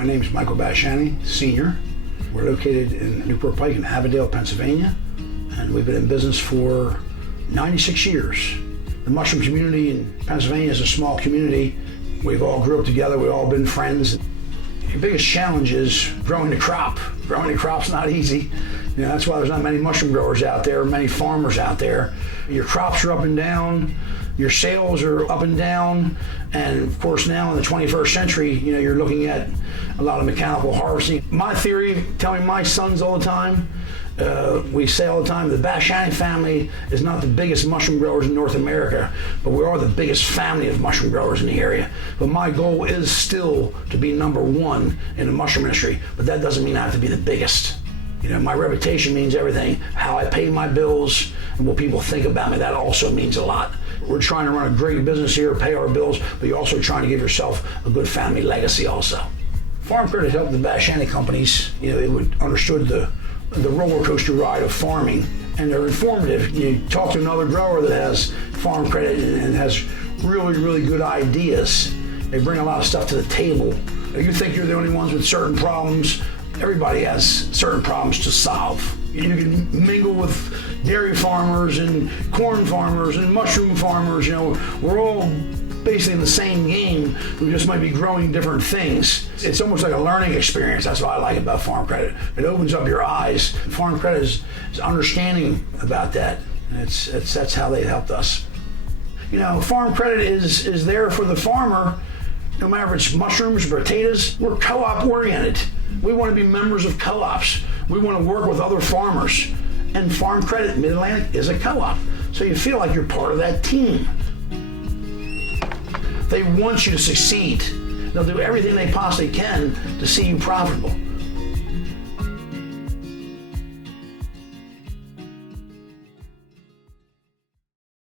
My name is Michael Basciani Sr. We're located in Newport Pike in Avondale, Pennsylvania, and we've been in business for 96 years. The mushroom community in Pennsylvania is a small community. We've all grew up together, we've all been friends. The biggest challenge is growing the crop. Growing the crop's not easy. You know, that's why there's not many mushroom growers out there, many farmers out there. Your crops are up and down, your sales are up and down, and of course now in the 21st century, you know, you're looking at a lot of mechanical harvesting. My theory, telling my sons all the time, we say all the time, the Basciani family is not the biggest mushroom growers in North America, but we are the biggest family of mushroom growers in the area. But my goal is still to be #1 in the mushroom industry, but that doesn't mean I have to be the biggest. You know, my reputation means everything. How I pay my bills and what people think about me, that also means a lot. We're trying to run a great business here, pay our bills, but you're also trying to give yourself a good family legacy also. Farm Credit helped the Basciani companies, you know, they would understood the roller coaster ride of farming, and they're informative. You talk to another grower that has farm credit and has really, really good ideas. They bring a lot of stuff to the table. You think you're the only ones with certain problems. Everybody has certain problems to solve. You can mingle with dairy farmers and corn farmers and mushroom farmers. You know, we're all basically in the same game. We just might be growing different things. It's almost like a learning experience. That's what I like about Farm Credit. It opens up your eyes. Farm Credit is understanding about that. And that's how they helped us. You know, Farm Credit is there for the farmer. No matter if it's mushrooms, potatoes, we're co-op oriented. We want to be members of co-ops. We want to work with other farmers. And Farm Credit MidAtlantic is a co-op. So you feel like you're part of that team. They want you to succeed. They'll do everything they possibly can to see you profitable.